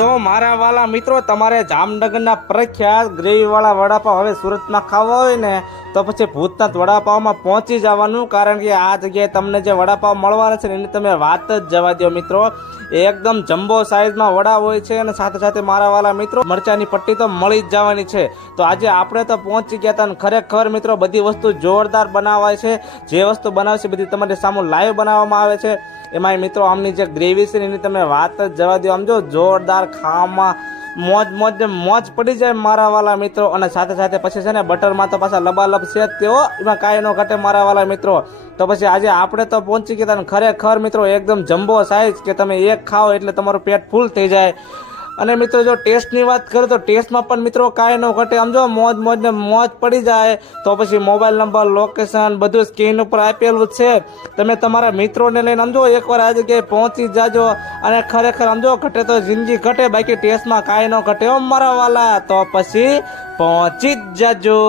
તો મારા વાલા મિત્રો, તમારે જામનગરના પ્રખ્યાત ગ્રેવીવાળા વડાપાવ હવે સુરતમાં ખાવા હોય ને તો પછી ભૂતનાથ વડાપાવમાં પહોંચી જવાનું, કારણ કે આ જગ્યાએ તમને જે વડાપાવ મળવાના છે ને એની તમે વાત જ જવા દો મિત્રો. એકદમ જમ્બો સાઈઝમાં વડા હોય છે અને સાથે સાથે મારા વાલા મિત્રો મરચાની પટ્ટી તો મળી જ જવાની છે. તો આજે આપણે તો પહોંચી ગયા હતા અને ખરેખર મિત્રો બધી વસ્તુ જોરદાર બનાવાય છે. જે વસ્તુ બનાવે છે બધી તમારી સામે લાઈવ બનાવવામાં આવે છે. એમાં મિત્રો આમની જે ગ્રેવી છે એની તમે વાત જ જવા દો. આમ જો જોરદાર ખાવામાં મોજ પડી જાય મારા વાલા મિત્રો. અને સાથે સાથે પછી છે ને બટરમાં તો પાછા લબાલબ છે તેઓ, એમાં કાંઈ ન ઘટે મારા વાલા મિત્રો. તો પછી આજે આપણે તો પહોંચી ગયા હતા ખરેખર મિત્રો એકદમ જમ્બો સાઈઝ કે તમે એક ખાઓ એટલે તમારું પેટ ફૂલ થઈ જાય. અને મિત્રો જો ટેસ્ટની વાત કરું તો ટેસ્ટમાં પણ મિત્રો કાંઈ ન ઘટે. આમ જો મોજ પડી જાય. તો પછી મોબાઈલ નંબર, લોકેશન બધું સ્ક્રીન ઉપર આપેલું છે. તમે તમારા મિત્રોને લઈને સમજો એકવાર આ જગ્યાએ પહોંચી જાજો. અને ખરેખર સમજો ઘટે તો જિંદગી ઘટે, બાકી ટેસ્ટમાં કાંઈ ન ઘટે મારા વાલા. તો પછી પહોંચી જ જાજો.